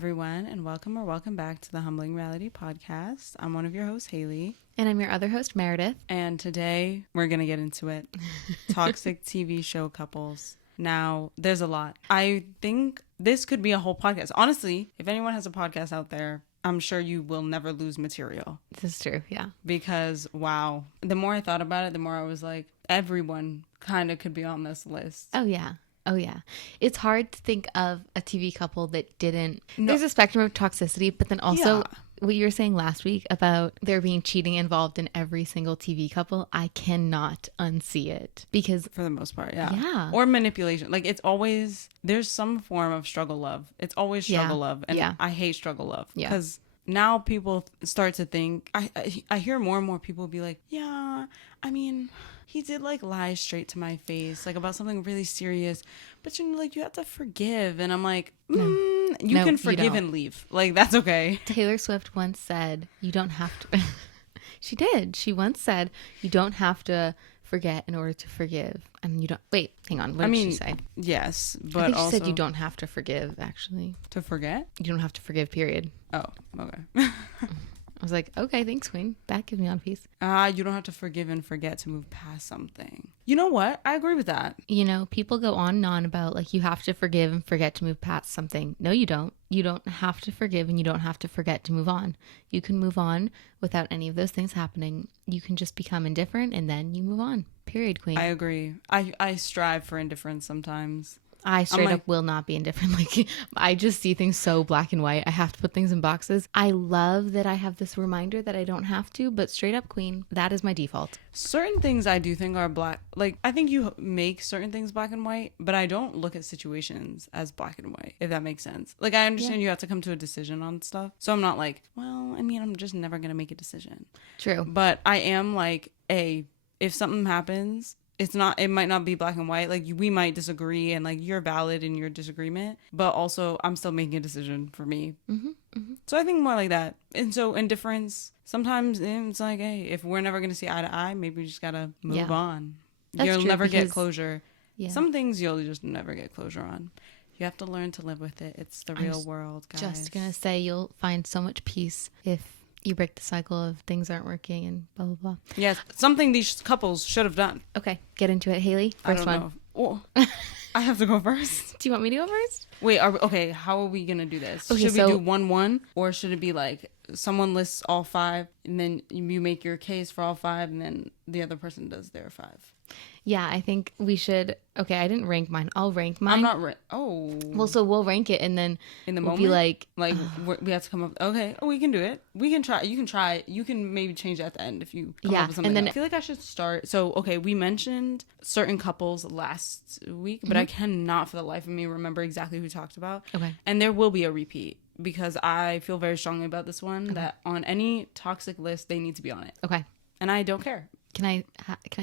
everyone, and welcome back to the Humbling Reality Podcast. I'm one of your hosts, Haley. And I'm your other host, Meredith. And today, we're going to get into it. Toxic TV show couples. Now, there's a lot. I think this could be a whole podcast. Honestly, if anyone has a podcast out there, I'm sure you will never lose material. This is true, yeah. Because, wow. The more I thought about it, the more I was like, everyone kind of could be on this list. Oh, yeah. It's hard to think of a TV couple that didn't. No. There's a spectrum of toxicity, but then also Yeah. what you were saying last week about there being cheating involved in every single TV couple, I cannot unsee it because For the most part, yeah. Yeah. Or manipulation. Like, it's always, there's some form of struggle love. It's always struggle love. And Yeah. I hate struggle love. Yeah. Because now people start to think, I hear more and more people be like, yeah, I mean, he did like lie straight to my face, like about something really serious. But you know, like, you have to forgive. And I'm like, you No, can you forgive don't. and leave. Like, that's okay. Taylor Swift once said, you don't have to. She did. She once said, you don't have to forget in order to forgive. And you don't. Wait, hang on. What did she say? Yes, I but think she also said you don't have to forgive, actually. to forget. You don't have to forgive, period. Oh, okay. I was like, okay, thanks, Queen. That gives me on peace. You don't have to forgive and forget to move past something. You know what? I agree with that. You know, people go on and on about like you have to forgive and forget to move past something. No, you don't. You don't have to forgive and you don't have to forget to move on. You can move on without any of those things happening. You can just become indifferent and then you move on. Period, Queen. I agree. I strive for indifference sometimes. I straight like- up will not be indifferent. Like, I just see things so black and white. I have to put things in boxes. I love that I have this reminder that I don't have to, but straight up, Queen, that is my default. Certain things I do think are black. Like, I think you make certain things black and white, but I don't look at situations as black and white, if that makes sense. Like, I understand you have to come to a decision on stuff. So I'm not like, well, I mean, I'm just never going to make a decision. True. But I am like, if something happens, it might not be black and white. Like, we might disagree and like you're valid in your disagreement, but also I'm still making a decision for me. So I think more like that. And so indifference, sometimes it's like, hey, if we're never going to see eye to eye, maybe we just got to move Yeah. on. That's You'll true, never get because- closure. Yeah. Some things you'll just never get closure on. You have to learn to live with it. It's the real world, guys. Just gonna say you'll find so much peace if you break the cycle of things aren't working and blah, blah, blah. Yes, something these couples should have done. Okay, get into it, Haley. I First don't one. know. Oh, I have to go first. Do you want me to go first? Wait, okay, how are we going to do this? Okay, should we so- do 1-1? Or should it be like someone lists all 5 and then you make your case for all 5 and then the other person does their 5? Yeah, I think we should. Okay, I didn't rank mine. I'll rank mine. I'm not Well, so we'll rank it and then in the we'll moment? be like, we have to come up. Okay, we can do it. We can try. You can try. You can maybe change it at the end if you come Yeah, up with something. and then- else. I feel like I should start. So, okay, we mentioned certain couples last week, but I cannot for the life of me remember exactly who we talked about. Okay. And there will be a repeat because I feel very strongly about this one that on any toxic list, they need to be on it. okay, And I don't care. can I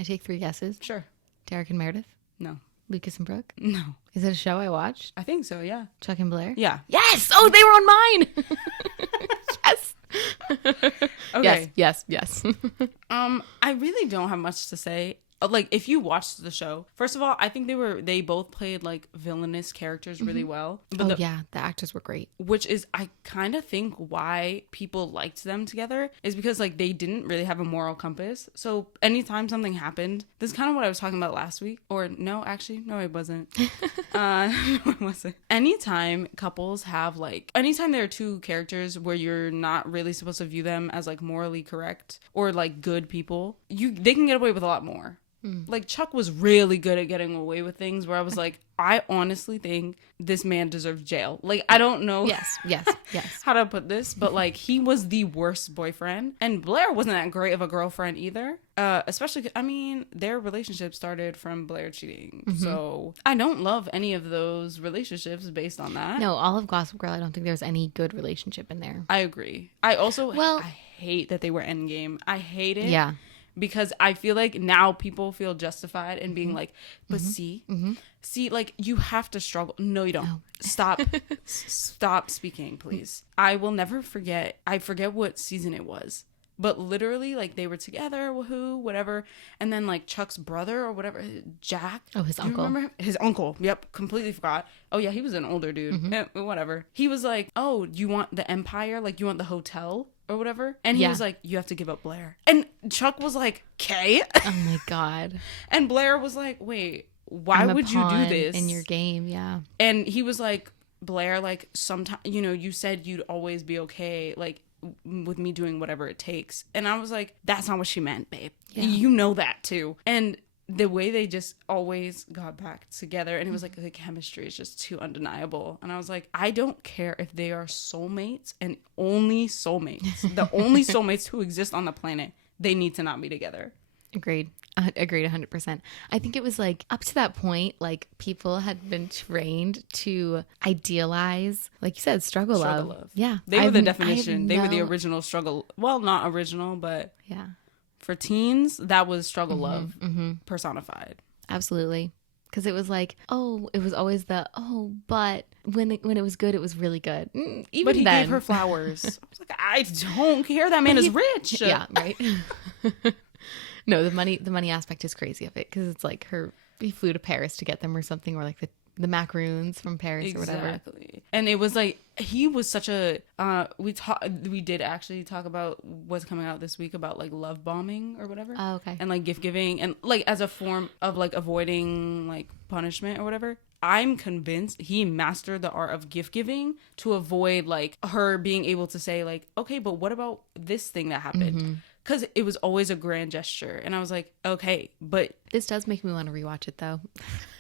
take 3 guesses? Sure. Derek and Meredith, No. Lucas and Brooke. No. Is it a show I watched? I think so, yeah. Chuck and Blair. Yeah. Yes. Oh, they were on mine. Yes. Okay. Yes. I really don't have much to say. Like, if you watched the show, first of all, I think they both played like villainous characters really well. But Yeah, the actors were great. which is, I kind of think why people liked them together is because like they didn't really have a moral compass. So anytime something happened, this is kind of what I was talking about last week. Or no, actually, no, it wasn't. No, it wasn't. Anytime there are 2 characters where you're not really supposed to view them as like morally correct or like good people, they can get away with a lot more. Like, Chuck was really good at getting away with things where I was like, I honestly think this man deserves jail. Like, I don't know Yes. how to put this, but like, he was the worst boyfriend. And Blair wasn't that great of a girlfriend either. Especially, I mean, their relationship started from Blair cheating. So I don't love any of those relationships based on that. No, all of Gossip Girl, I don't think there's any good relationship in there. I agree. I also, Well- I hate that they were endgame. I hate it. Yeah. Because I feel like now people feel justified in being like, but see, like, you have to struggle. No, you don't. No. Stop speaking, please. I will never forget. I forget what season it was, But literally, like, they were together, woohoo, whatever. And then, like, Chuck's brother or whatever, Jack. Oh, his Do you uncle. remember him? His uncle. Yep, completely forgot. Oh, yeah, he was an older dude. Whatever. He was like, oh, you want the Empire? Like, you want the hotel? Or whatever. And he Yeah. was like, you have to give up Blair. And Chuck was like, okay. Oh my God. And Blair was like, wait, why I'm a would you do pawn this? in your game? Yeah. And he was like, Blair, like, sometimes, you know, you said you'd always be okay, like, with me doing whatever it takes. And I was like, that's not what she meant, babe. Yeah. You know that too. And the way they just always got back together, and it was like the chemistry is just too undeniable. And I was like, I don't care if they are soulmates and only soulmates, the only soulmates who exist on the planet, they need to not be together. Agreed. Agreed 100%. I think it was like up to that point, like people had been trained to idealize, like you said, struggle love. Yeah. They were I've- the I have definition. They were the no- original struggle. Well, not original, but Yeah. for teens, that was struggle love personified. Absolutely. Because it was like, oh, it was always but when it was good, it was really good. Even But he then, gave her flowers. I was like, I don't care. That man is rich. yeah, right. No, the money aspect is crazy of it because it's like he flew to Paris to get them or something, or like the macaroons from Paris or whatever. Exactly. And it was like, he was such a, we did actually talk about what's coming out this week about like love bombing or whatever. Oh, okay. And like gift giving and like as a form of like avoiding like punishment or whatever. I'm convinced he mastered the art of gift giving to avoid like her being able to say like, okay, but what about this thing that happened? Because it was always a grand gesture. And I was like, okay, but This does make me want to rewatch it though.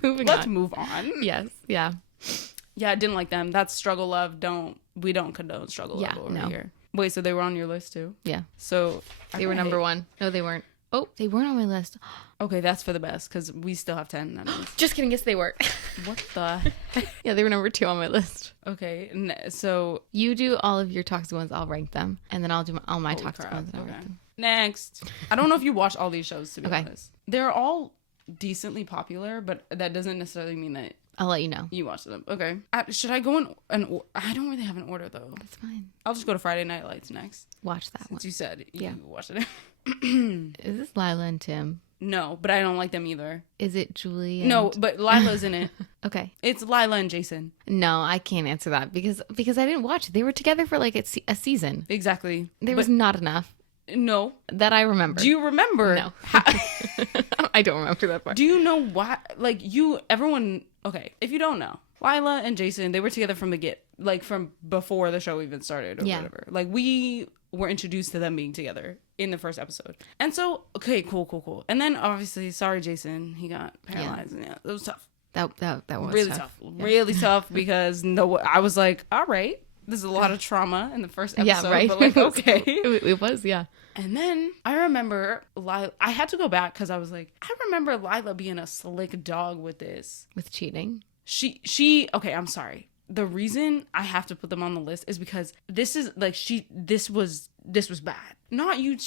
Moving let's on. move on. Yes. Yeah. Yeah, I didn't like them. That's struggle love. We don't condone struggle Yeah, love over no. here. Wait, so they were on your list too? Yeah. So They were number one. No, they weren't. Oh, they weren't on my list. Okay, that's for the best because we still have 10. That means. Just kidding. Yes, they were. What the? Yeah, they were number 2 on my list. Okay, so You do all of your toxic ones. I'll rank them, and then I'll do all my holy toxic crap. ones. And I'll Okay. rank them. Next, I don't know if you watch all these shows to be Okay. honest. They're all decently popular, but that doesn't necessarily mean that I'll let you know. you watch them. Okay, should I go in an? I don't really have an order though. That's fine. I'll just go to Friday Night Lights next. Watch that one. Since you said you Yeah. watched it. Is this Lila and Tim? No, but I don't like them either. Is it Julie? No, and- but Lila's in it. Okay. It's Lila and Jason. No, I can't answer that because I didn't watch it. They were together for like a season. Exactly. There was not enough no. that I remember. Do you remember? No. I don't remember that part. Do you know why? Like everyone. Okay, if you don't know, Lila and Jason, they were together from the from before the show even started or Yeah. whatever. Like we were introduced to them being together in the first episode, and so okay, cool. And then obviously, sorry, Jason, he got paralyzed. Yeah, it was tough. That was Really tough. Really tough because I was like, all right, there's a lot of trauma in the first episode. Yeah, right. But like, okay. it was, yeah. And then I remember Lila. I had to go back because I was like, I remember Lila being a slick dog with this. With cheating. She. Okay, I'm sorry. The reason I have to put them on the list is because this is like This was bad. Not you.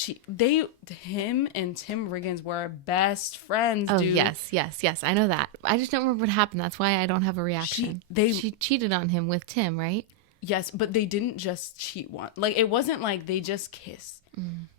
Him and Tim Riggins were best friends. Oh dude. yes. I know that. I just don't remember what happened. That's why I don't have a reaction. She cheated on him with Tim, right? Yes, but they didn't just cheat once. Like it wasn't like they just kissed.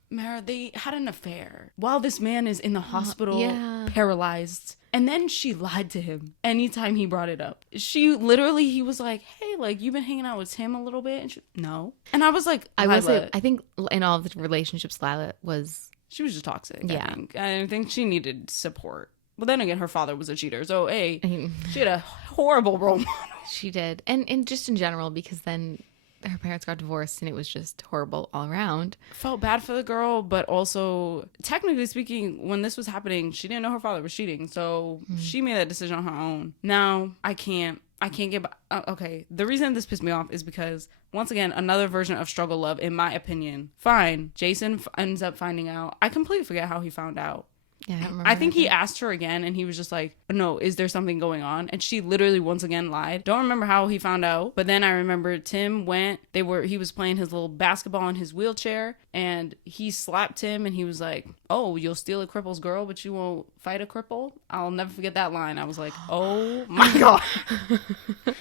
Mara, they had an affair while this man is in the hospital, yeah. paralyzed. And then she lied to him anytime he brought it up. He was like, hey, like, you've been hanging out with Tim a little bit? And no. And I was like, I will say, Lila, I think in all of the relationships, Lila was. she was just toxic. Yeah. I think she needed support. But then again, her father was a cheater. So, hey, I mean, she had a horrible role model. she did, and just in general, because then her parents got divorced, and it was just horrible all around. Felt bad for the girl, but also, technically speaking, when this was happening, she didn't know her father was cheating. So she made that decision on her own. Now, I can't get okay. The reason this pissed me off is because, once again, another version of struggle love, in my opinion. Fine. Jason ends up finding out. I completely forget how he found out. Yeah, I don't remember. I think he asked her again and he was just like, no, is there something going on? And she literally once again lied. Don't remember how he found out. But then I remember Tim he was playing his little basketball in his wheelchair and he slapped him and he was like, oh, you'll steal a cripple's girl, but you won't fight a cripple? I'll never forget that line. I was like, oh my God.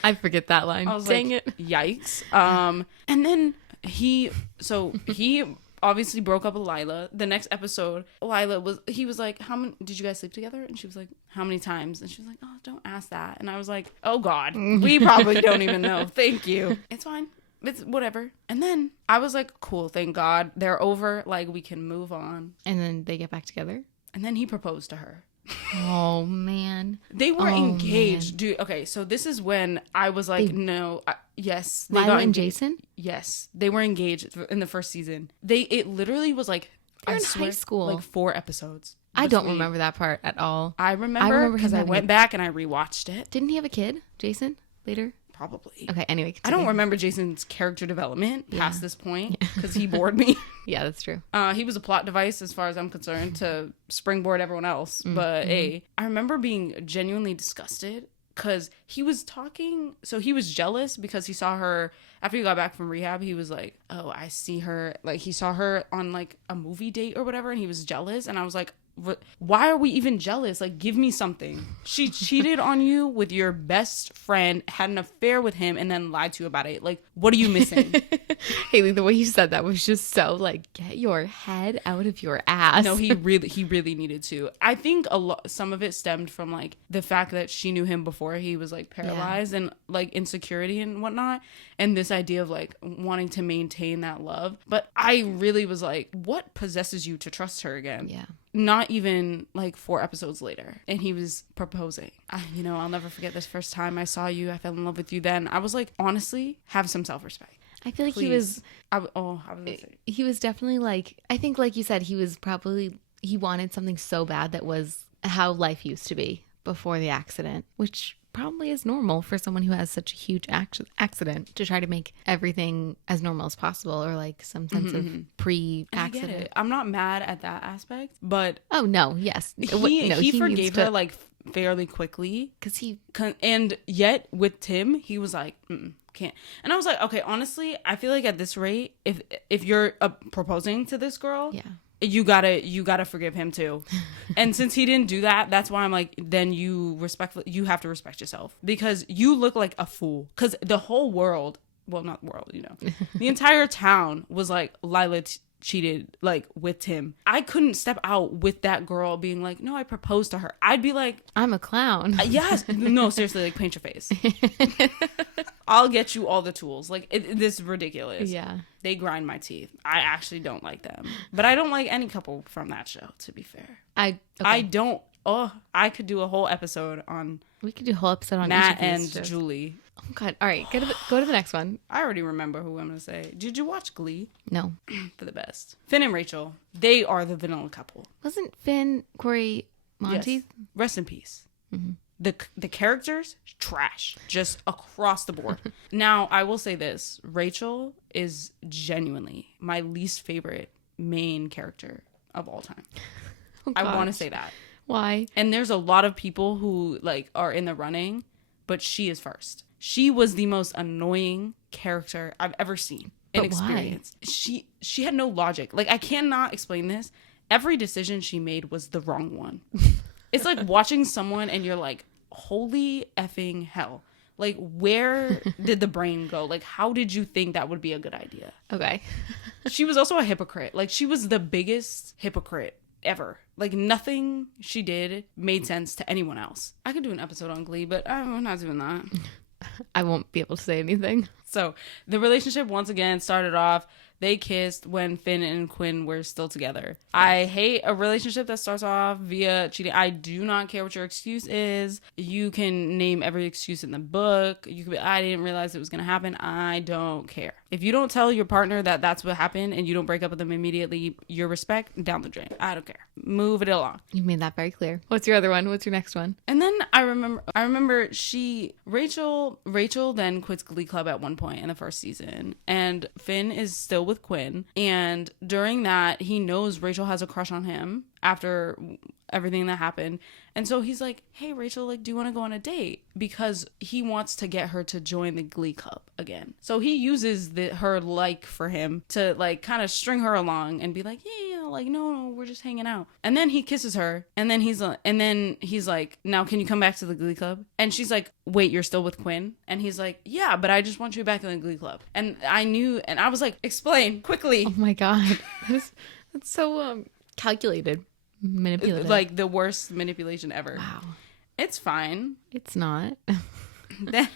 I forget that line. I was Dang like, it. yikes. And then he obviously broke up with Lila. The next episode, he was like, how many, did you guys sleep together? And she was like, how many times? And she was like, oh, don't ask that. And I was like, oh God, we probably don't even know. Thank you. It's fine. It's whatever. And then I was like, cool, thank God. They're over. Like, we can move on. And then they get back together? And then he proposed to her. Oh, man. They were engaged. Man. Dude, okay, so this is when I was like, yes. They Lila got and Jason? Yes. They were engaged in the first season. It literally was like, They're in high school. Like 4 episodes. I don't remember that part at all. I remember because I went back and I rewatched it. Didn't he have a kid, Jason, later? Probably. Okay, anyway. Continue. I don't remember Jason's character development past this point because he bored me. Yeah, that's true. He was a plot device as far as I'm concerned to springboard everyone else. But I remember being genuinely disgusted because he was talking. So he was jealous because he saw her after he got back from rehab. He was like, oh, I see her. Like he saw her on like a movie date or whatever. And he was jealous. And I was like, why are we even jealous? Like, give me something. She cheated on you with your best friend, had an affair with him, and then lied to you about it. Like, what are you missing? Haley, the way you said that was just so like, get your head out of your ass. No, he really needed to. I think some of it stemmed from like the fact that she knew him before he was like paralyzed and like insecurity and whatnot, and this idea of like wanting to maintain that love. But I really was like, what possesses you to trust her again? Yeah. Not even like 4 episodes later, and he was proposing. I'll never forget this first time I saw you. I fell in love with you then. I was like, honestly, have some self-respect. I feel like Please. he was definitely like, I think like you said, he wanted something so bad that was how life used to be before the accident, which probably is normal for someone who has such a huge accident to try to make everything as normal as possible, or like some sense of pre-accident. I get it. I'm not mad at that aspect, but oh no, yes, he forgave her like fairly quickly because and yet with Tim he was like, can't. And I was like, okay, honestly, I feel like at this rate, if you're proposing to this girl, you gotta forgive him too. And since he didn't do that, that's why I'm like, then you have to respect yourself, because you look like a fool. Because the whole world, well, not world, the entire town was like, Lila cheated like with Tim. I couldn't step out with that girl being like, no, I proposed to her. I'd be like, I'm a clown. Yes. No, seriously, like paint your face. I'll get you all the tools. Like this is ridiculous. Yeah. They grind my teeth. I actually don't like them. But I don't like any couple from that show, to be fair. I don't. Oh, I could do a whole episode on. We could do a whole episode on Nat and Julie. Oh God! All right, go to the next one. I already remember who I'm gonna say. Did you watch Glee? No. For the best. Finn and Rachel. They are the vanilla couple. Wasn't Finn Corey Monteith? Yes. Rest in peace. Mm-hmm. The characters, trash, just across the board. Now, I will say this. Rachel is genuinely my least favorite main character of all time. Oh, I want to say that. Why? And there's a lot of people who like are in the running, but she is first. She was the most annoying character I've ever seen and experienced. She had no logic. Like, I cannot explain this. Every decision she made was the wrong one. It's like watching someone and you're like, holy effing hell. Like, where did the brain go? Like, how did you think that would be a good idea? Okay. She was also a hypocrite. Like, she was the biggest hypocrite ever. Like, nothing she did made sense to anyone else. I could do an episode on Glee, but I'm not doing that. I won't be able to say anything. So, the relationship once again started off. They kissed when Finn and Quinn were still together. I hate a relationship that starts off via cheating. I do not care what your excuse is. You can name every excuse in the book. You could be, I didn't realize it was going to happen. I don't care. If you don't tell your partner that that's what happened and you don't break up with them immediately, your respect, down the drain. I don't care. Move it along. You made that very clear. What's your other one? What's your next one? And then I remember Rachel then quits Glee Club at one point in the first season, and Finn is still with Quinn, and during that he knows Rachel has a crush on him after everything that happened. And so he's like, hey Rachel, like, do you want to go on a date? Because he wants to get her to join the Glee Club again. So he uses her like for him to like kind of string her along and be like, yeah, hell? Like, no, we're just hanging out. And then he kisses her, and then he's like, now can you come back to the Glee Club? And she's like, wait, you're still with Quinn? And he's like, yeah, but I just want you back in the Glee Club. And I knew, and I was like, explain quickly. Oh my God. That's so calculated, manipulative. Like the worst manipulation ever. Wow. It's fine. It's not. Then,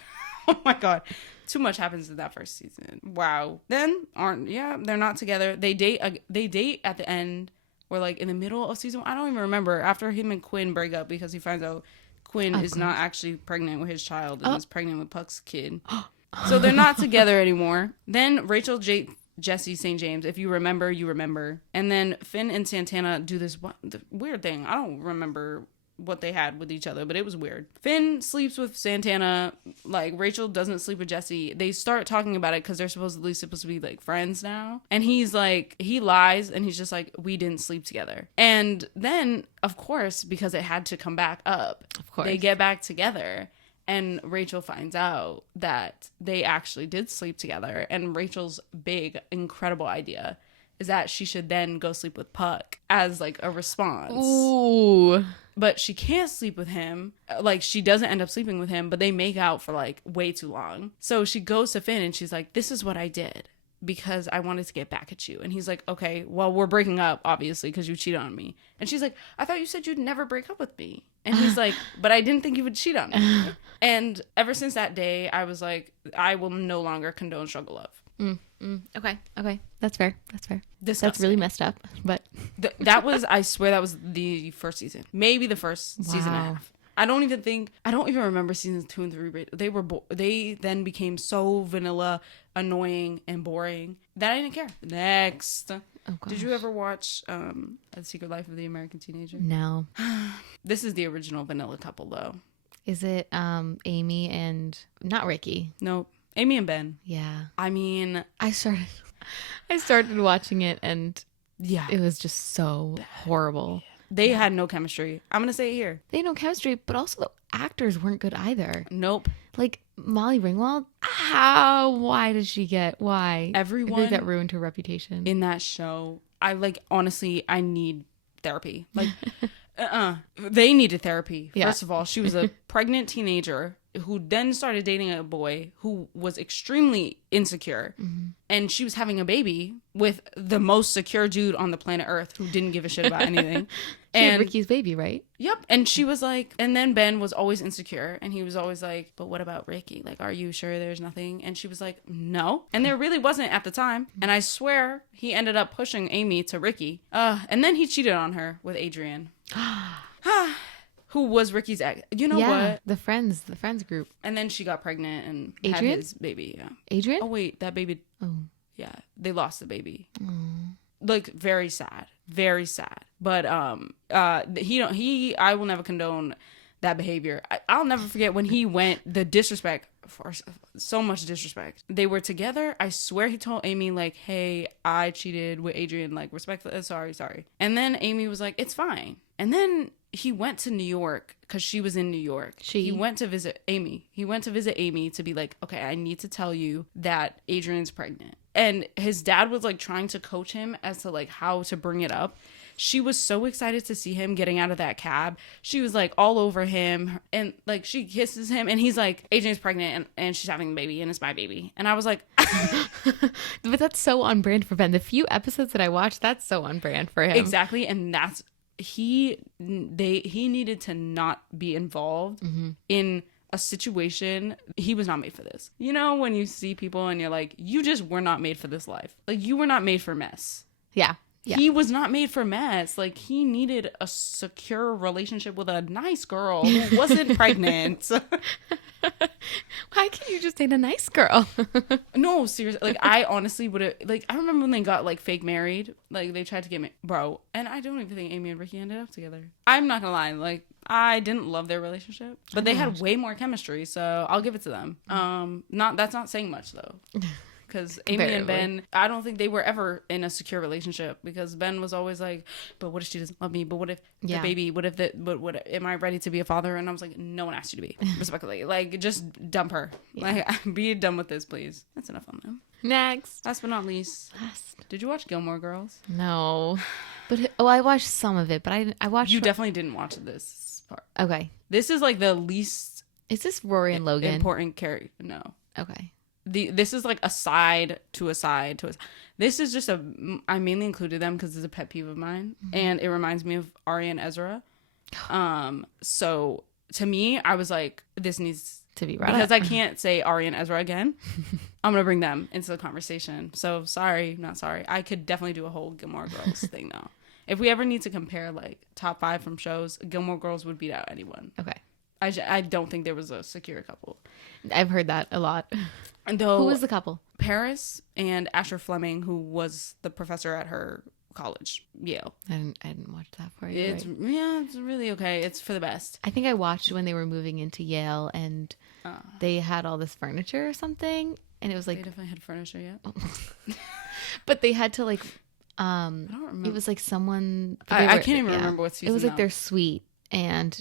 oh my God, too much happens in that first season. Wow. Then they're not together. They date at the end, or like in the middle of season 1. I don't even remember, after him and Quinn break up because he finds out Quinn is not actually pregnant with his child and is pregnant with Puck's kid. So they're not together anymore. Then Rachel, Jesse St. James, if you remember, you remember. And then Finn and Santana do this weird thing. I don't remember what they had with each other, but it was weird. Finn sleeps with Santana. Like, Rachel doesn't sleep with Jesse. They start talking about it because they're supposed to be like friends now. And he's like, he lies and he's just like, we didn't sleep together. And then, of course, because it had to come back up, Of course. they get back together. And Rachel finds out that they actually did sleep together. And Rachel's big, incredible idea is that she should then go sleep with Puck as like a response. Ooh. But she can't sleep with him. Like, she doesn't end up sleeping with him, but they make out for like way too long. So she goes to Finn and she's like, this is what I did because I wanted to get back at you. And he's like, okay, well, we're breaking up, obviously, because you cheated on me. And she's like, I thought you said you'd never break up with me. And he's like, but I didn't think you would cheat on me. And ever since that day, I was like, I will no longer condone struggle love. Okay. That's fair. Disgusting. That's really messed up. But That was, I swear that was the first season. Maybe the first season and a half. I don't even remember seasons 2 and 3. They then became so vanilla, annoying, and boring that I didn't care. Next. oh gosh. Did you ever watch The Secret Life of the American Teenager? No. This is the original vanilla couple, though. Is it Amy and not Ricky? Nope. Amy and Ben. Yeah. I mean, I started watching it and yeah. it was just so horrible. They had no chemistry. I'm going to say it here. They had no chemistry, but also the actors weren't good either. Nope. Like Molly Ringwald, why did she get, why? Everyone I feel like that ruined her reputation. in that show, honestly, I need therapy. Like, they needed therapy. Yeah. First of all, she was a pregnant teenager who then started dating a boy who was extremely insecure. Mm-hmm. And she was having a baby with the most secure dude on the planet Earth who didn't give a shit about anything. She had And Ricky's baby, right? yep. And she was like, and then Ben was always insecure. And he was always like, but what about Ricky? Like, are you sure there's nothing? And she was like, no. And there really wasn't at the time. And I swear he ended up pushing Amy to Ricky. And then he cheated on her with Adrian. Who was Ricky's ex. You know what? The friends group. And then she got pregnant and had Adrian? his baby. Yeah. Adrian? Oh, wait. That baby. Oh. Yeah. They lost the baby. Oh. Like, very sad. Very sad. But I will never condone that behavior. I'll never forget when he went, the disrespect, for so much disrespect. They were together. I swear he told Amy, like, hey, I cheated with Adrian, like, respectfully, sorry. And then Amy was like, it's fine. And then he went to New York because she was in New York. He went to visit Amy. He went to visit Amy to be like, okay, I need to tell you that Adrian's pregnant. And his dad was like trying to coach him as to like how to bring it up. She was so excited to see him getting out of that cab. She was like all over him and like she kisses him and he's like, Adrian's pregnant and she's having a baby and it's my baby. And I was like, But that's so on brand for Ben. The few episodes that I watched, that's so on brand for him. exactly. And that's, he needed to not be involved in a situation. He was not made for this. You know, when you see people and you're like, you just were not made for this life. Like, you were not made for mess. Yeah. He was not made for mess. Like, he needed a secure relationship with a nice girl who wasn't pregnant. Why can't you just date a nice girl? No, seriously. Like, I honestly would have, like, I remember when they got, like, fake married. Like, they tried to get me, bro. And I don't even think Amy and Ricky ended up together. I'm not gonna lie. Like, I didn't love their relationship. But they had way more chemistry, so I'll give it to them. That's not saying much, though. because Amy and Comparatively. Ben, I don't think they were ever in a secure relationship, because Ben was always like, but what if she doesn't love me? But what if the Yeah. baby? What if what am I ready to be a father? And I was like, no one asked you to be, respectfully. Like, just dump her. Yeah. Like, be done with this, please. That's enough on them. Next. Last but not least, Last. did you watch Gilmore Girls? No. But, I watched some of it, but I watched. You definitely didn't watch this part. Okay. This is like the least Is this Rory and Logan? important character. No. Okay. This is like a side to a side to a. This is just I mainly included them because it's a pet peeve of mine, and it reminds me of Ari and Ezra. So to me, I was like, this needs To be right. because I can't say Ari and Ezra again. I'm gonna bring them into the conversation. So sorry, not sorry. I could definitely do a whole Gilmore Girls thing though. If we ever need to compare like top 5 from shows, Gilmore Girls would beat out anyone. Okay. I don't think there was a secure couple. I've heard that a lot. And though Who was the couple? Paris and Asher Fleming, who was the professor at her college, Yale. I didn't watch that for you. It's it's really okay. It's for the best. I think I watched when they were moving into Yale and they had all this furniture or something, and it was They like, definitely had furniture yet. but they had to like, I don't remember. it was like someone. I can't even remember what season. It was like now. their suite, and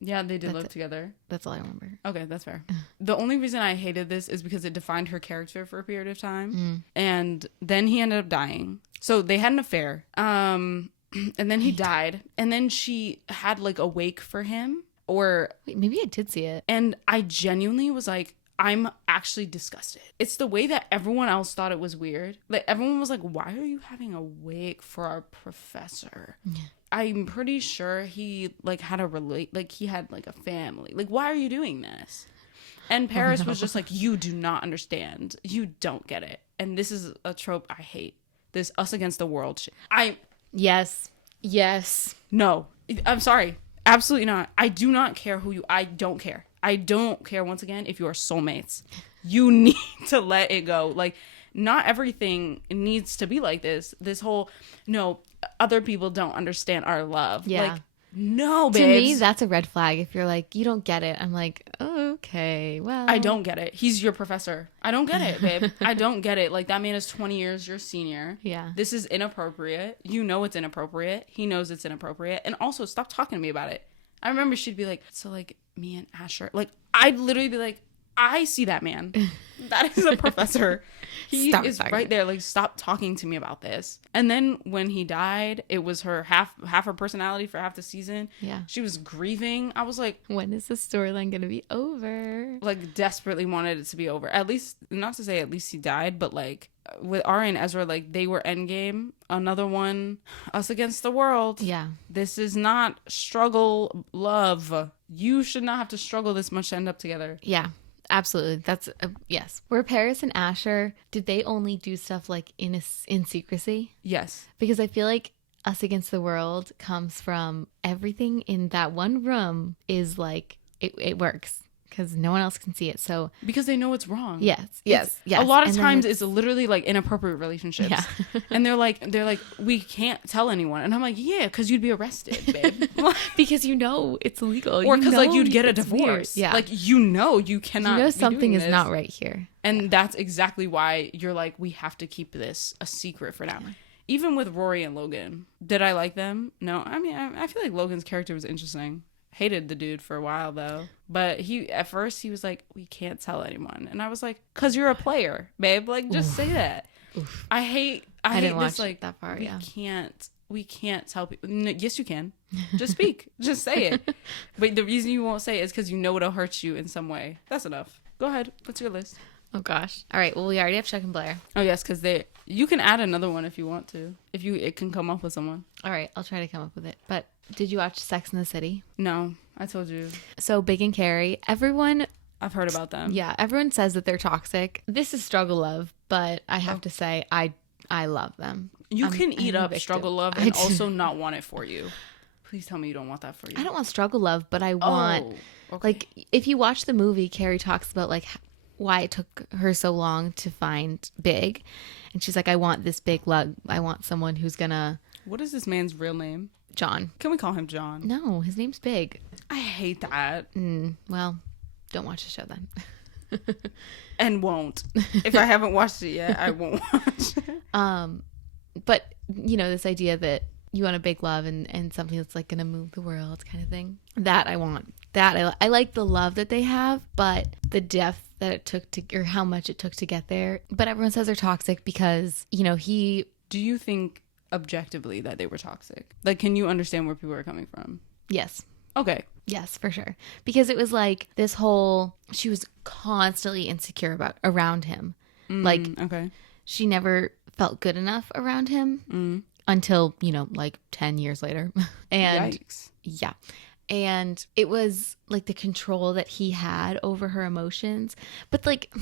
Yeah, they did That's live it. together. that's all I remember. Okay, that's fair. The only reason I hated this is because it defined her character for a period of time, and then he ended up dying. So they had an affair, and then he died, and then she had like a wake for him, Wait, maybe I did see it. and I genuinely was like, I'm actually disgusted. It's the way that everyone else thought it was weird. Like, everyone was like, why are you having a wake for our professor? I'm pretty sure he like had he had like a family. Like, why are you doing this? And Paris was just like, you do not understand. You don't get it. And this is a trope I hate. This us against the world shit. Yes. No, I'm sorry. Absolutely not. I do not care I don't care. I don't care, once again, if you are soulmates. You need to let it go. Like, not everything needs to be like this. This whole, no, other people don't understand our love. Yeah. Like, no, babes. To me, that's a red flag. If you're like, you don't get it, I'm like, oh, okay, well. I don't get it. He's your professor. I don't get it, babe. I don't get it. Like, that man is 20 years your senior. Yeah. This is inappropriate. You know it's inappropriate. He knows it's inappropriate. And also, stop talking to me about it. I remember she'd be like, so, like, me and Asher. Like, I'd literally be like, I see that man. That is a professor. He Stop is talking. right there. Like, stop talking to me about this. And then when he died, it was her half her personality for half the season. Yeah. She was grieving. I was like, When is the storyline going to be over? desperately wanted it to be over. At least, not to say at least he died, but like with Ari and Ezra, like they were endgame. Another one, us against the world. Yeah. This is not struggle love. You should not have to struggle this much to end up together. Yeah. Absolutely. That's yes. Were Paris and Asher, did they only do stuff like in secrecy? Yes. Because I feel like Us Against the World comes from everything in that one room is like it works because no one else can see it. So Because they know it's wrong. yes. A lot of And then times it's literally like inappropriate relationships. Yeah. And they're like, we can't tell anyone. And I'm like, yeah, because you'd be arrested, babe. because you know it's illegal. Or because like you'd get a it's weird. divorce. Yeah. Like you cannot. you know be something doing is this. not right here. And that's exactly why you're like, we have to keep this a secret for now. Even with Rory and Logan, did I like them? No. I mean, I feel like Logan's character was interesting. Hated the dude for a while though. But at first he was like, we can't tell anyone. And I was like, cause you're a player, babe. Like, just say that. I hate didn't this, watch like, that far, we yeah. we can't tell people. No, yes, you can. Just speak. Just say it. But the reason you won't say it is because you know it'll hurt you in some way. That's enough. Go ahead. What's your list? Oh gosh. All right. Well, we already have Chuck and Blair. Oh yes, because you can add another one if you want to. It can come up with someone. All right. I'll try to come up with it. But did you watch Sex in the City? No, I told you. So Big and Carrie, everyone, I've heard about them. yeah, everyone says that they're toxic. This is struggle love, but I have to say I love them. You I'm can eat a up victim. struggle love I and do. also not want it for you. Please tell me you don't want that for you. I don't want struggle love, but I want okay. like if you watch the movie, Carrie talks about like why it took her so long to find Big, and she's like, I want this big lug. I want someone who's gonna What is this man's real name? John. Can we call him John? No, his name's Big. I hate that. Well, don't watch the show then. And won't. If I haven't watched it yet, I won't watch it. But you know, this idea that you want a big love and something that's like gonna move the world kind of thing, that I want. That I like the love that they have, but the depth that it took to, or how much it took to get there. But everyone says they're toxic because, you know, Do you think objectively that they were toxic? Like, can you understand where people are coming from? yes. Okay. Yes, for sure. Because it was like this whole, she was constantly insecure around him. Like, okay. she never felt good enough around him until, you know, like 10 years later. And Yikes. yeah. And it was like the control that he had over her emotions. But like,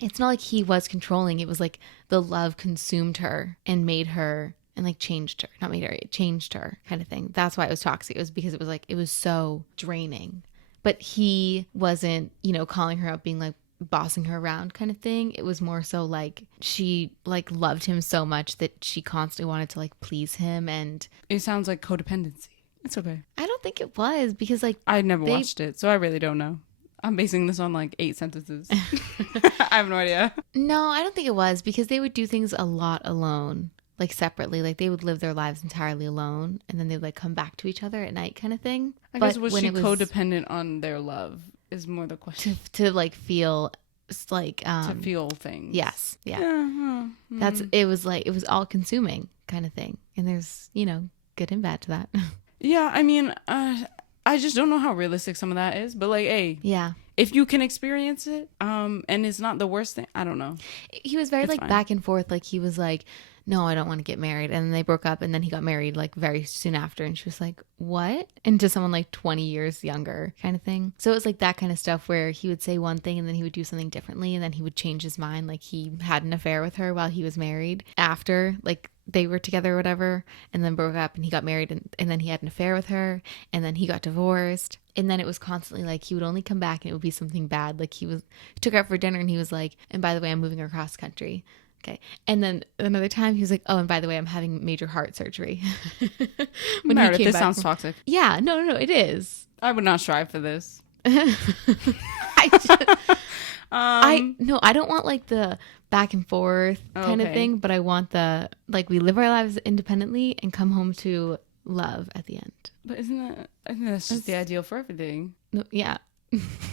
it's not like he was controlling. It was like the love consumed her and made her, and like changed her. Not made her, it changed her kind of thing. That's why it was toxic. It was because it was like, it was so draining. But he wasn't, you know, calling her out, being like bossing her around kind of thing. It was more so like she like loved him so much that she constantly wanted to like please him. And It sounds like codependency. It's okay. I don't think it was, because like I never watched it, so I really don't know. I'm basing this on like 8 sentences. I have no idea. no, I don't think it was, because they would do things a lot alone, like separately. Like they would live their lives entirely alone, and then they would like come back to each other at night kind of thing. I guess was she codependent on their love is more the question. To like feel like To feel things. yes, yeah. That's It was like, it was all consuming kind of thing. And there's, you know, good and bad to that. Yeah, I mean, I just don't know how realistic some of that is, but like, hey, Yeah. if you can experience it, and it's not the worst thing, I don't know. He was very It's like fine. back and forth. Like he was like, no, I don't want to get married. And then they broke up, and then he got married like very soon after. And she was like, what? And to someone like 20 years younger kind of thing. So it was like that kind of stuff where he would say one thing and then he would do something differently. And then he would change his mind. Like he had an affair with her while he was married, after like they were together or whatever, and then broke up, and he got married, and then he had an affair with her, and then he got divorced. And then it was constantly like he would only come back and it would be something bad. Like he took her out for dinner and he was like, and by the way, I'm moving across country. Okay. And then another time he was like, oh, and by the way, I'm having major heart surgery. When Meredith, this back sounds toxic. Yeah, no, it is. I would not strive for this. I just, I don't want like the back and forth kind of Okay. thing, but I want the, like, we live our lives independently and come home to love at the end. But I think that's just the ideal for everything. No, yeah.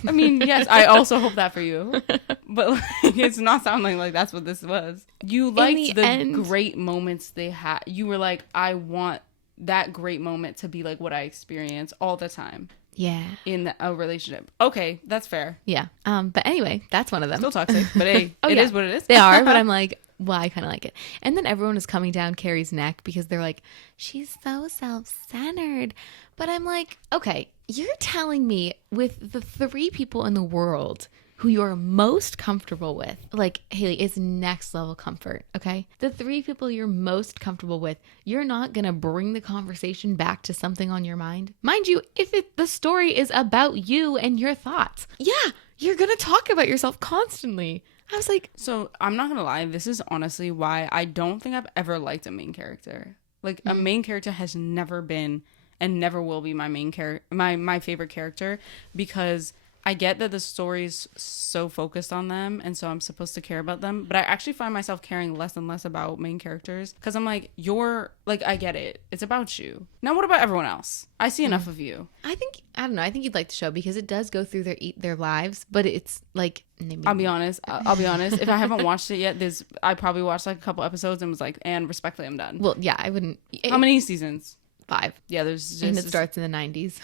I mean, yes, I also hope that for you. But like, it's not sounding like that's what this was. You liked the end, great moments they had. You were like, I want that great moment to be like what I experience all the time Yeah. in a relationship. Okay, that's fair. Yeah. But anyway, that's one of them. Still toxic, but hey, Oh, it yeah. is what it is. They are, but I'm like, well, I kind of like it. And then everyone is coming down Carrie's neck because they're like, she's so self-centered. But I'm like, okay, you're telling me with the 3 people in the world who you're most comfortable with, like, Haley, it's next level comfort, okay? The 3 people you're most comfortable with, you're not going to bring the conversation back to something on your mind. Mind you, if the story is about you and your thoughts, yeah, you're going to talk about yourself constantly. I was like, So I'm not gonna lie, this is honestly why I don't think I've ever liked a main character. Like a main character has never been and never will be my main character, my favorite character, because I get that the story's so focused on them, and so I'm supposed to care about them. But I actually find myself caring less and less about main characters because I'm like, I get it. It's about you. Now, what about everyone else? I see enough of you. I don't know. I think you'd like the show because it does go through their lives, but it's like, maybe I'll be honest. If I haven't watched it yet, I probably watched like a couple episodes and was like, and respectfully, I'm done. Well, yeah, I wouldn't. How many seasons? 5. Yeah, there's just. And it starts in the 90s.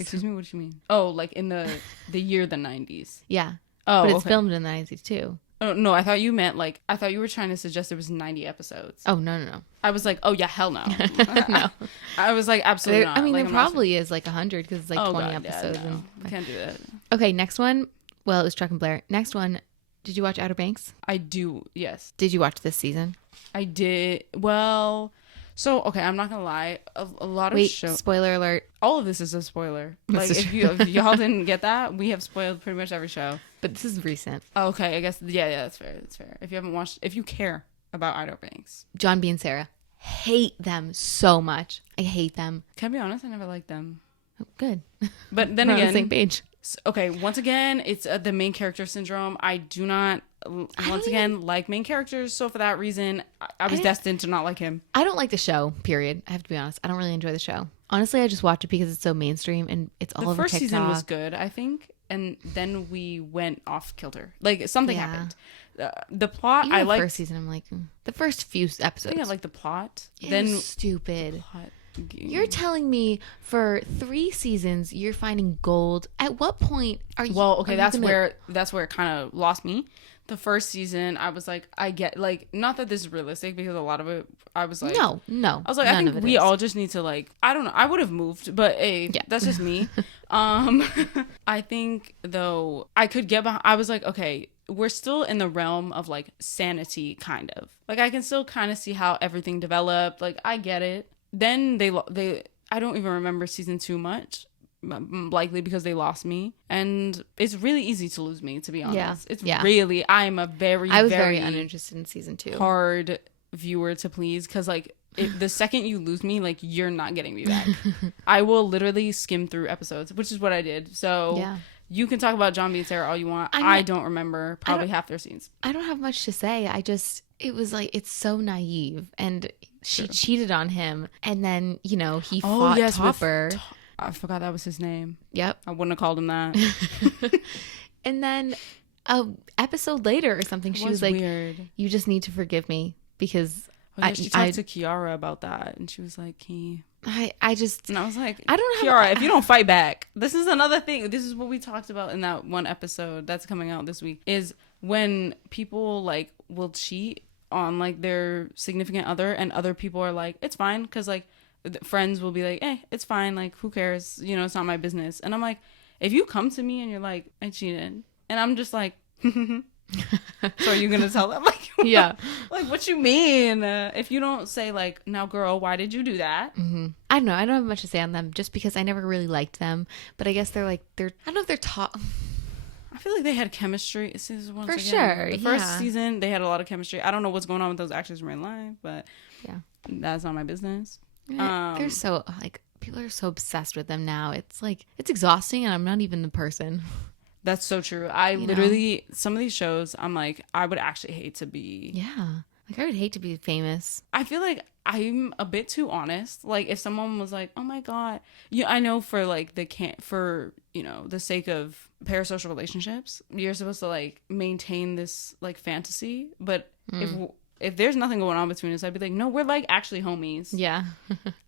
Excuse me, what do you mean? Oh, like in the year the 90s. Yeah. Oh, But it's okay. filmed in the 90s too. Oh, no, I thought you meant like, I thought you were trying to suggest there was 90 episodes. Oh, no. I was like, oh yeah, hell no. No. I was like, absolutely not. I mean, like, there I'm not probably is like 100 because it's like Oh, 20 God, yeah, episodes. no. We can't do that. Okay, next one. Well, it was Chuck and Blair. Next one. Did you watch Outer Banks? I do, yes. Did you watch this season? I did. Well, so, okay, I'm not gonna lie. A lot of Wait, shows. spoiler alert. All of this is a spoiler. This Like, is if y'all didn't get that, we have spoiled pretty much every show. But this is recent. Oh, okay, I guess, yeah, that's fair. That's fair. If you haven't watched, if you care about Outer Banks. John B. and Sarah. Hate them so much. I hate them. Can I be honest? I never liked them. Oh, good. But then We're on the again, same page. okay, once again, it's the main character syndrome. I do not, once again, like main characters. So for that reason, I was destined to not like him. I don't like the show, period. I have to be honest. I don't really enjoy the show. Honestly, I just watch it because it's so mainstream and it's all The over first TikTok. season was good, I think. And then we went off kilter. Like, something Yeah. happened. The plot, Even I the liked. first season, I'm like, the first few I episodes. think I liked the plot. It Then was stupid. plot. You're telling me for 3 seasons you're finding gold. At what point are you? Well, okay, are you that's gonna- where it kind of lost me. The first season, I was like, I get, like, not that this is realistic, because a lot of it, I was like, No. I was like, I none think of it we is. all just need to, like, I don't know, I would have moved, but hey, Yeah. that's just me. I think though I could get behind. I was like, okay, we're still in the realm of like sanity, kind of. Like, I can still kind of see how everything developed. Like, I get it. Then they I don't even remember season 2 much. Likely because they lost me, and it's really easy to lose me, to be honest. Yeah. It's Yeah. really, I'm a very, I was very uninterested in season 2. hard viewer to please, because like the second you lose me, like, you're not getting me back. I will literally skim through episodes, which is what I did. So Yeah. you can talk about John B. and Sarah all you want. I don't remember probably half their scenes. I don't have much to say. It was like, it's so naive, and she cheated on him, and then he fought with Topper. I forgot that was his name. Yep. I wouldn't have called him that. And then a episode later or something, she was like, weird. "You just need to forgive me because Oh, yeah, she talked to Kiara about that, and she was like, "He." I just And I was like, I don't have Kiara, if you don't fight back, this is another thing. This is what we talked about in that one episode that's coming out this week, is when people like will cheat on like their significant other, and other people are like, it's fine, because like friends will be like, it's fine, like, who cares, it's not my business. And I'm like, if you come to me and you're like, I cheated, and I'm just like, so are you gonna tell them? Like, Yeah. like, what you mean? If you don't say like, now girl, why did you do that? I don't know. I don't have much to say on them just because I never really liked them. But I guess they're I don't know if they're top. I feel like they had chemistry. For sure, The first yeah. season, they had a lot of chemistry. I don't know what's going on with those actors in real life, but Yeah. that's not my business. They're so people are so obsessed with them now. It's like, it's exhausting, and I'm not even the person. That's so true. I know? literally, some of these shows, I'm like, I would actually hate to be. Yeah. Like, I would hate to be famous. I feel like I'm a bit too honest. Like, if someone was like, oh my God, I know for like the sake of parasocial relationships, you're supposed to like maintain this like fantasy. But if there's nothing going on between us, I'd be like, no, we're like actually homies. Yeah.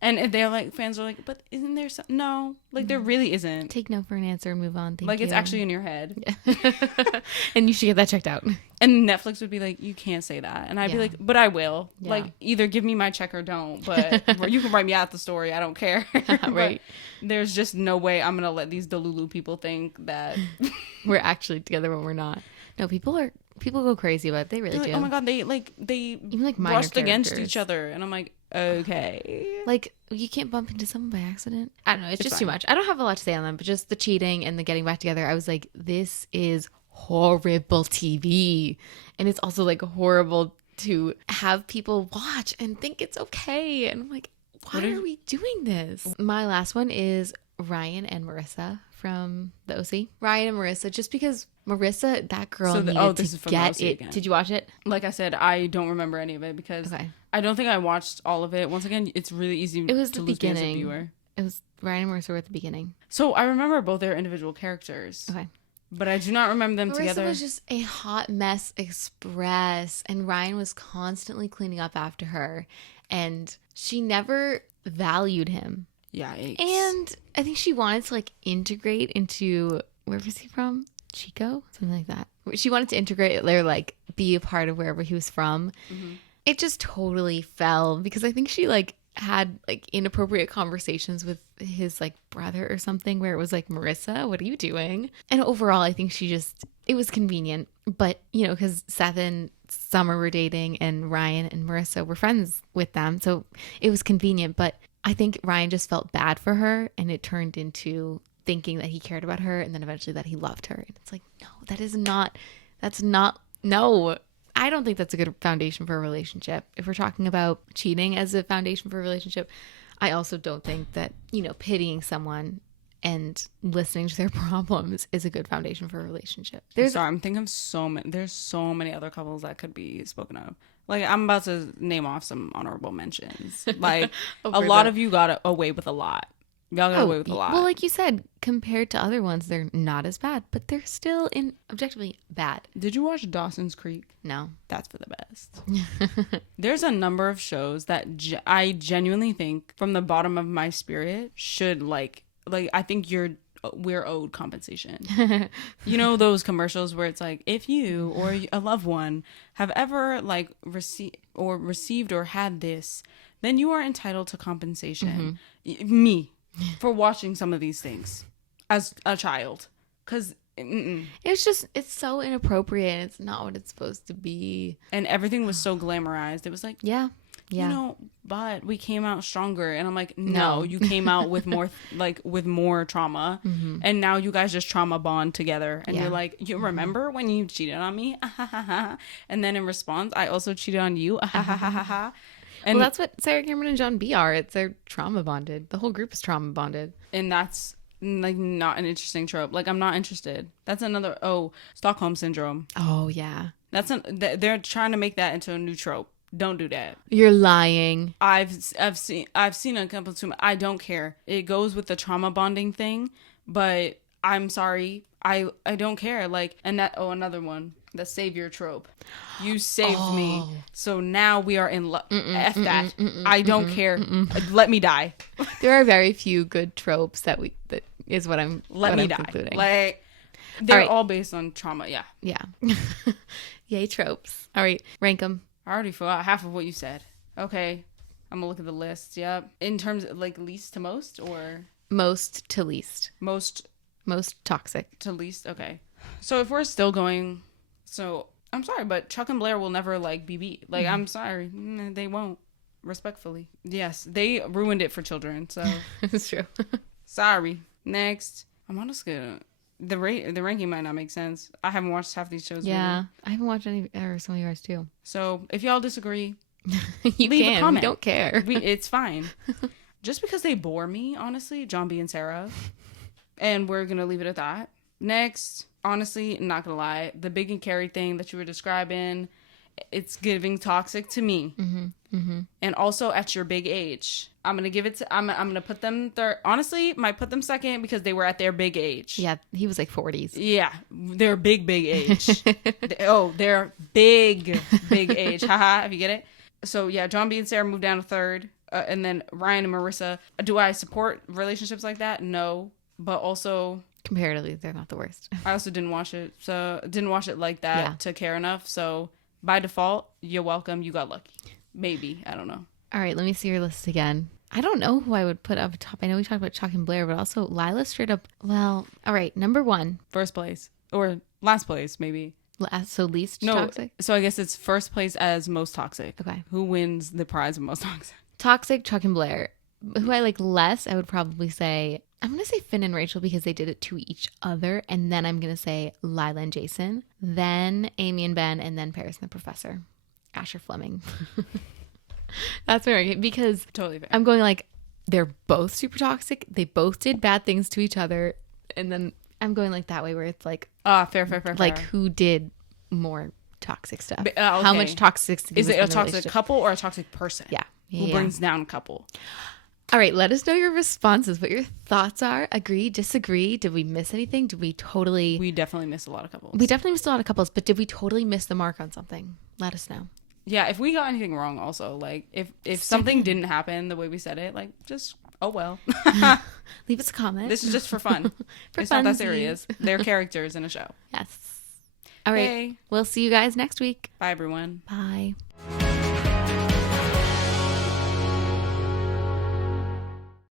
And if they're like, fans are like, but isn't there some? No, like, there really isn't. Take no for an answer and move on. Thank Like, you. it's actually in your head. And you should get that checked out. And Netflix would be like, you can't say that. And I'd be Yeah. like, but I will. Yeah. Like, either give me my check or don't. But you can write me out the story. I don't care. But Right. there's just no way I'm going to let these Delulu people think that. We're actually together when we're not. No, people go crazy about it. They really Like, do. oh my God, they Even like minor brushed against characters. each other. And I'm like, okay. Like, you can't bump into someone by accident. I don't know. It's just too fine. much. I don't have a lot to say on them, but just the cheating and the getting back together. I was like, this is horrible TV. And it's also like horrible to have people watch and think it's okay. And I'm like, why are we doing this? My last one is Ryan and Marissa from the OC. Ryan and Marissa, just because Marissa, that girl So needed this to is from get OC it. again. Did you watch it? Like I said, I don't remember any of it because Okay. I don't think I watched all of it. Once again, it's really easy It was to the lose me as a beginning. viewer. It was Ryan and Marissa were at the beginning. So I remember both their individual characters. Okay. But I do not remember them Marissa together. was just a hot mess express, and Ryan was constantly cleaning up after her, and she never valued him. Yikes. And I think she wanted to like integrate into, where was he from? Chico? Something like that. She wanted to integrate or like be a part of wherever he was from. Mm-hmm. It just totally fell because I think she like had like inappropriate conversations with his like brother or something where it was like, Marissa, what are you doing? And overall, I think it was convenient, but because Seth and Summer were dating and Ryan and Marissa were friends with them. So it was convenient, but I think Ryan just felt bad for her and it turned into thinking that he cared about her and then eventually that he loved her. And it's like, no, no. I don't think that's a good foundation for a relationship. If we're talking about cheating as a foundation for a relationship, I also don't think that, pitying someone and listening to their problems is a good foundation for a relationship. Sorry, I'm thinking of there's so many other couples that could be spoken of. Like, I'm about to name off some honorable mentions. Like, a lot of you got away with a lot. Y'all got away with a lot. Well, like you said, compared to other ones, they're not as bad, but they're still objectively bad. Did you watch Dawson's Creek? No. That's for the best. There's a number of shows that I genuinely think, from the bottom of my spirit, should like I think we're owed compensation. You know those commercials where it's like, if you or a loved one have ever like received or had this, then you are entitled to compensation. Me, for watching some of these things as a child, because it's so inappropriate and it's not what it's supposed to be, and everything was so glamorized. It was like, yeah, you know, but we came out stronger. And I'm like, no. You came out with more with more trauma, and now you guys just trauma bond together, and you're like, you remember when you cheated on me? And then in response, I also cheated on you. And well, that's what Sarah Cameron and John B are. They're trauma bonded. The whole group is trauma bonded. And that's like not an interesting trope. Like, I'm not interested. That's another, Stockholm Syndrome. Oh, yeah. They're trying to make that into a new trope. Don't do that. You're lying. I've seen a couple too. I don't care. It goes with the trauma bonding thing, but I'm sorry. I don't care. Like, and that, another one. The savior trope. You saved me, so now we are in love. F that. I don't care. Let me die. There are very few good tropes that is what I'm. Let me die. Concluding. Like, they're all based on trauma. Yeah. Yeah. Yay tropes. All right, rank them. I already forgot half of what you said. Okay, I'm gonna look at the list. Yep. In terms of like least to most or most to least. Most toxic to least. Okay. So if we're still going. So, I'm sorry, but Chuck and Blair will never, like, be beat. Like, I'm sorry. They won't. Respectfully. Yes, they ruined it for children, so. It's true. Sorry. Next. I'm honestly gonna... The ranking might not make sense. I haven't watched half these shows. Yeah, really. I haven't watched any, or some of yours, too. So, if y'all disagree, leave a comment. We don't care. It's fine. Just because they bore me, honestly, John B. and Sarah. And we're gonna leave it at that. Next... Honestly, not gonna lie, the Big and Carrie thing that you were describing, it's giving toxic to me. And also at your big age, I'm gonna give it to. I'm gonna put them third. Honestly, might put them second because they were at their big age. Yeah, he was like 40s. Yeah, they're big age. They're big age. Haha, if you get it. So yeah, John B and Sarah moved down to third, and then Ryan and Marissa. Do I support relationships like that? No, but also. Comparatively, they're not the worst. I also didn't watch it, like that to care enough. So by default, you're welcome. You got lucky. Maybe. I don't know. All right, let me see your list again. I don't know who I would put up top. I know we talked about Chuck and Blair, but also Lila straight up. Well, all right, number 1. First place. Or last place, maybe. So least toxic? So I guess it's first place as most toxic. Okay. Who wins the prize of most toxic? Toxic, Chuck and Blair. Who I like less, I would probably say... I'm going to say Finn and Rachel because they did it to each other. And then I'm going to say Lila and Jason. Then Amy and Ben. And then Paris and the Professor. Asher Fleming. That's where because totally fair. I'm going like, they're both super toxic. They both did bad things to each other. And then I'm going like that way where it's like... fair. Like who did more toxic stuff? Okay. How much toxicity is it a toxic couple or a toxic person? Yeah. Who brings down a couple? All right, let us know your responses, what your thoughts are. Agree, disagree? Did we miss anything? We definitely missed a lot of couples. We definitely missed a lot of couples, but did we totally miss the mark on something? Let us know. Yeah, if we got anything wrong also, like if something didn't happen the way we said it, like just oh well. Leave us a comment. This is just for fun. It's not that serious. They're characters in a show. Yes. All right. We'll see you guys next week. Bye everyone. Bye.